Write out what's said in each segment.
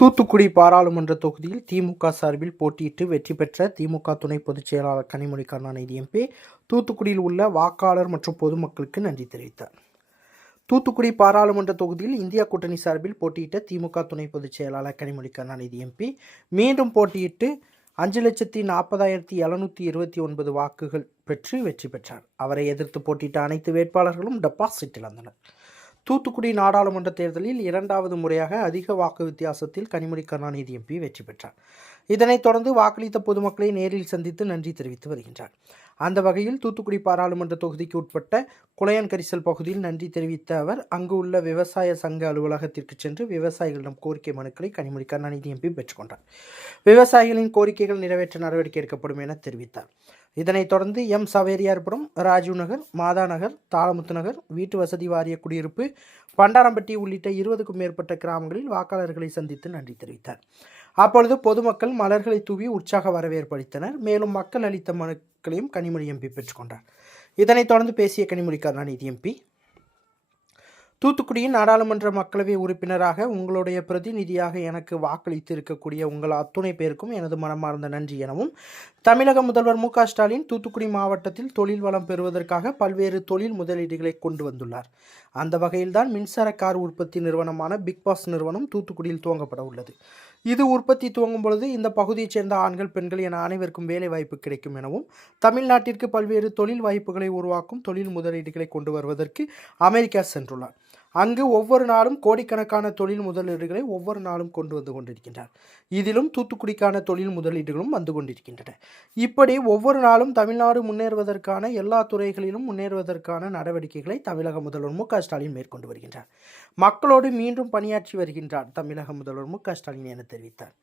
தூத்துக்குடி பாராளுமன்ற தொகுதியில் திமுக சார்பில் போட்டியிட்டு வெற்றி பெற்ற திமுக துணை பொதுச் செயலாளர் கனிமொழி கருணாநிதி எம்பி தூத்துக்குடியில் உள்ள வாக்காளர் மற்றும் பொதுமக்களுக்கு நன்றி தெரிவித்தார். தூத்துக்குடி பாராளுமன்ற தொகுதியில் இந்தியா கூட்டணி சார்பில் போட்டியிட்ட திமுக துணை பொதுச் செயலாளர் கனிமொழி கருணாநிதி எம்பி மீண்டும் போட்டியிட்டு அஞ்சு லட்சத்தி நாற்பதாயிரத்தி எழுநூற்றி இருபத்தி ஒன்பது வாக்குகள் பெற்று வெற்றி பெற்றார். அவரை எதிர்த்து போட்டியிட்ட அனைத்து வேட்பாளர்களும் டெபாசிட் இழந்தனர் தூத்துக்குடி நாடாளுமன்ற தேர்தலில் இரண்டாவது முறையாக அதிக வாக்கு வித்தியாசத்தில் கனிமொழி கருணாநிதி எம்பி வெற்றி பெற்றார். இதனைத் தொடர்ந்து வாக்களித்த பொதுமக்களை நேரில் சந்தித்து நன்றி தெரிவித்து வருகின்றார். அந்த வகையில் தூத்துக்குடி பாராளுமன்ற தொகுதிக்கு உட்பட்ட குளையன்கரிசல் பகுதியில் நன்றி தெரிவித்த அவர் அங்கு உள்ள விவசாய சங்க அலுவலகத்திற்கு சென்று விவசாயிகளிடம் கோரிக்கை மனுக்களை கனிமொழி கருணாநிதி எம்பி பெற்றுக்கொண்டார். விவசாயிகளின் கோரிக்கைகள் நிறைவேற்ற நடவடிக்கை எடுக்கப்படும் என தெரிவித்தார். இதனைத் தொடர்ந்து எம். சவேரியார்புரம் ராஜீவ் நகர் மாதா நகர் தாளமுத்து நகர் வீட்டு வசதி வாரிய குடியிருப்பு பண்டாரம்பட்டி உள்ளிட்ட இருபதுக்கும் மேற்பட்ட கிராமங்களில் வாக்காளர்களை சந்தித்து நன்றி தெரிவித்தார். அப்பொழுது பொதுமக்கள் மலர்களை தூவி உற்சாக வரவேற்பு அளித்தனர் மேலும் மக்கள் அளித்த மனுக்களையும் கனிமொழி எம்பி பெற்றுக்கொண்டார். இதனைத் தொடர்ந்து பேசிய கனிமொழி கருணாநிதி எம்பி தூத்துக்குடியின் நாடாளுமன்ற மக்களவை உறுப்பினராக உங்களுடைய பிரதிநிதியாக எனக்கு வாக்களித்து இருக்கக்கூடிய உங்கள் அத்துணை பேருக்கும் எனது மனமார்ந்த நன்றி எனவும் தமிழக முதல்வர் மு ஸ்டாலின் தூத்துக்குடி மாவட்டத்தில் தொழில் வளம் பெறுவதற்காக பல்வேறு தொழில் முதலீடுகளை கொண்டு வந்துள்ளார். அந்த வகையில்தான் மின்சார கார் உற்பத்தி நிறுவனமான பிக் பாஸ் நிறுவனம் தூத்துக்குடியில் துவங்கப்பட உள்ளது. இது உற்பத்தி துவங்கும் பொழுது இந்த பகுதியைச் சேர்ந்த ஆண்கள் பெண்கள் என அனைவருக்கும் வேலை வாய்ப்பு கிடைக்கும் எனவும் தமிழ்நாட்டிற்கு பல்வேறு தொழில் வாய்ப்புகளை உருவாக்கும் தொழில் முதலீடுகளை கொண்டு வருவதற்கு அமெரிக்கா சென்றுள்ளார். அங்கு ஒவ்வொரு நாளும் கோடிக்கணக்கான தொழில் முதலீடுகளை ஒவ்வொரு நாளும் கொண்டு வந்து கொண்டிருக்கின்றார். இதிலும் தூத்துக்குடிக்கான தொழில் முதலீடுகளும் வந்து கொண்டிருக்கின்றன. இப்படி ஒவ்வொரு நாளும் தமிழ்நாடு முன்னேறுவதற்கான எல்லா துறைகளிலும் முன்னேறுவதற்கான நடவடிக்கைகளை தமிழக முதல்வர் மு ஸ்டாலின் மேற்கொண்டு வருகின்றார். மக்களோடு மீண்டும் பணியாற்றி வருகின்றார் தமிழக முதல்வர் மு ஸ்டாலின் என தெரிவித்தார்.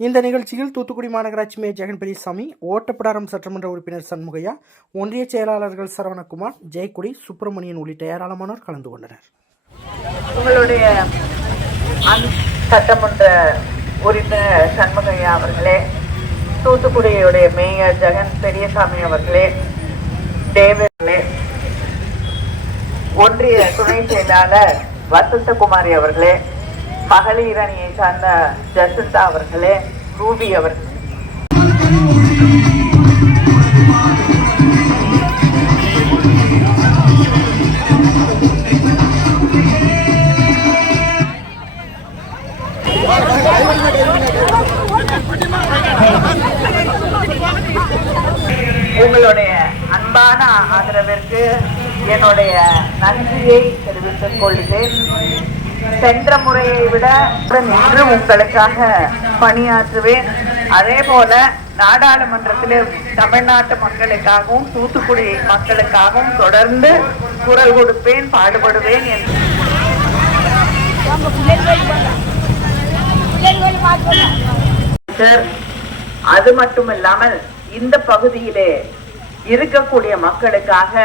இந்த நிகழ்ச்சியில் தூத்துக்குடி மாநகராட்சி மேயர் ஜெகன் பெரியசாமி ஓட்டப்பிடாரம் சட்டமன்ற உறுப்பினர் சண்முகையா ஒன்றிய செயலாளர்கள் சரவணகுமார் ஜெயக்குடி சுப்பிரமணியன் உள்ளிட்ட ஏராளமானோர் கலந்து கொண்டனர். உங்களுடைய அன் சட்டமன்ற உறுப்பினர் சண்முகையா அவர்களே தூத்துக்குடியுடைய மேயர் ஜெகன் பெரியசாமி அவர்களே தேவர்களே ஒன்றிய துணை செயலாளர் வசந்தகுமாரி அவர்களே மகளிர் அணியை சார்ந்த ஜசந்தா அவர்களே ரூபி அவர்களே. உங்களுடைய அன்பான ஆதரவிற்கு என்னுடைய நன்றியை தெரிவித்துக் கொள்கிறேன். சென்ற முறையை விட இன்று உங்களுக்காக பணியாற்றுவேன். அதே போல நாடாளுமன்றத்தில் தமிழ்நாட்டு மக்களுக்காகவும் தூத்துக்குடி மக்களுக்காகவும் தொடர்ந்து குரல் கொடுப்பேன் பாடுபடுவேன் என்று. அமைச்சர் அது மட்டுமில்லாமல் இந்த பகுதியிலே இருக்கக்கூடிய மக்களுக்காக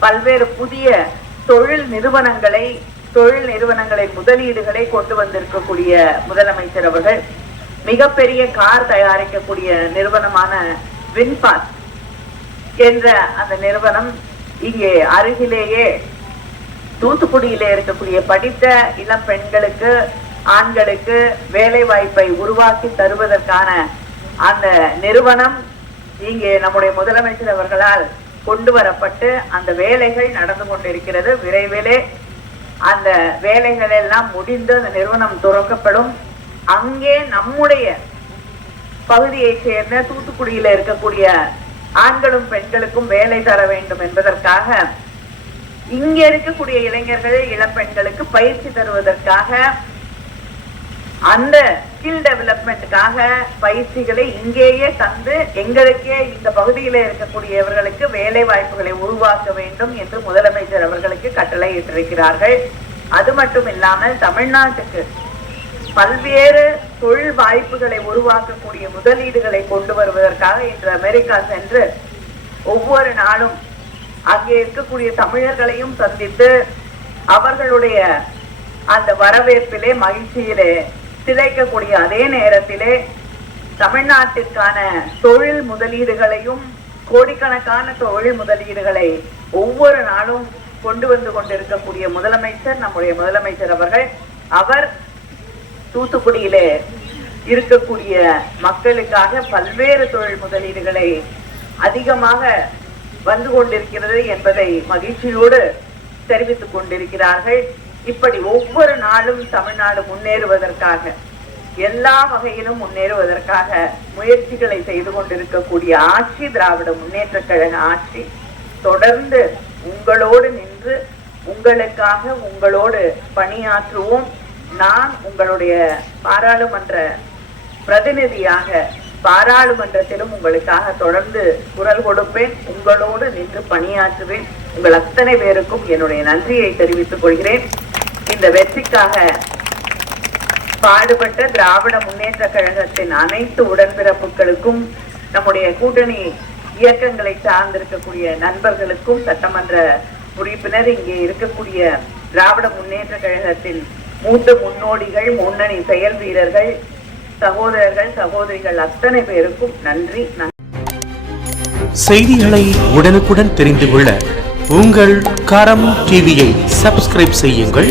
பல்வேறு புதிய தொழில் நிறுவனங்களை தொழில் நிறுவனங்களை முதலீடுகளை கொண்டு வந்திருக்கக்கூடிய முதலமைச்சர் அவர்கள் மிகப்பெரிய கார் தயாரிக்கக்கூடிய நிறுவனமான வின்பாஸ் என்ற அந்த நிறுவனம் இங்கே அருகிலேயே தூத்துக்குடியிலே இருக்கக்கூடிய படித்த இளம் பெண்களுக்கு ஆண்களுக்கு வேலை வாய்ப்பை உருவாக்கி தருவதற்கான அந்த நிறுவனம் இங்கே நம்முடைய முதலமைச்சர் அவர்களால் கொண்டு வரப்பட்டு அந்த வேலைகள் நடந்து கொண்டிருக்கிறது. விரைவிலே அந்த வேலைகள் எல்லாம் முடிந்து அந்த நிறுவனம் துறக்கப்படும். அங்கே நம்முடைய பகுதியைச் சேர்ந்த தூத்துக்குடியில இருக்கக்கூடிய ஆண்களும் பெண்களுக்கும் வேலை தர வேண்டும் என்பதற்காக இங்க இருக்கக்கூடிய இளைஞர்கள் இளம் பெண்களுக்கு பயிற்சி தருவதற்காக அந்த ஸ்கில் டெவலப்மெண்ட்டுக்காக பயிற்சிகளை இங்கேயே தந்து எங்களுக்கே இந்த பகுதியில இருக்கக்கூடியவர்களுக்கு வேலை வாய்ப்புகளை உருவாக்க வேண்டும் என்று முதலமைச்சர் அவர்களுக்கு கட்டளை இட்டிருக்கிறார்கள் அது மட்டும் இல்லாமல் தமிழ்நாட்டுக்கு பல்வேறு தொழில் வாய்ப்புகளை உருவாக்கக்கூடிய முதலீடுகளை கொண்டு வருவதற்காக இன்று அமெரிக்கா சென்று ஒவ்வொரு நாளும் அங்கே இருக்கக்கூடிய தமிழர்களையும் சந்தித்து அவர்களுடைய அந்த வரவேற்பிலே மகிழ்ச்சியிலே திளைக்கக்கூடிய அதே நேரத்திலே தமிழ்நாட்டிற்கான தொழில் முதலீடுகளையும் கோடிக்கணக்கான தொழில் முதலீடுகளை ஒவ்வொரு நாளும் கொண்டு வந்து கொண்டிருக்கக்கூடிய முதலமைச்சர் நம்முடைய முதலமைச்சர் அவர்கள். அவர் தூத்துக்குடியிலே இருக்கக்கூடிய மக்களுக்காக பல்வேறு தொழில் முதலீடுகளை அதிகமாக வந்து கொண்டிருக்கிறது என்பதை மகிழ்ச்சியோடு தெரிவித்துக் கொண்டிருக்கிறார்கள். இப்படி ஒவ்வொரு நாளும் தமிழ்நாடு முன்னேறுவதற்காக எல்லா வகையிலும் முன்னேறுவதற்காக முயற்சிகளை செய்து கொண்டிருக்கக்கூடிய ஆட்சி திராவிட முன்னேற்ற கழக ஆட்சி தொடர்ந்து உங்களோடு நின்று உங்களுக்காக உங்களோடு பணியாற்றுவோம். நான் உங்களுடைய பாராளுமன்ற பிரதிநிதியாக பாராளுமன்றத்திலும் உங்களுக்காக தொடர்ந்து குரல் கொடுப்பேன் உங்களோடு நின்று பணியாற்றுவேன். உங்கள் அத்தனை பேருக்கும் என்னுடைய நன்றியை தெரிவித்துக் கொள்கிறேன். இந்த வெற்றிக்காக பாடுபட்ட திராவிட முன்னேற்ற கழகத்தின் அனைத்து உடன்பிறப்புகளுக்கும் நம்முடைய கூட்டணி இயக்கங்களை சார்ந்திருக்கக்கூடிய நண்பர்களுக்கும் சட்டமன்ற உறுப்பினர் இங்கே இருக்கக்கூடிய திராவிட முன்னேற்ற கழகத்தின் மூத்த முன்னோடிகள் முன்னணி செயல் வீரர்கள் சகோதரர்கள் சகோதரிகள் அத்தனை பேருக்கும் நன்றி நன்றி. செய்திகளை உடனுக்குடன் தெரிந்து கொள்ள உங்கள் கரம் டிவியை சப்ஸ்கிரைப் செய்யுங்கள்.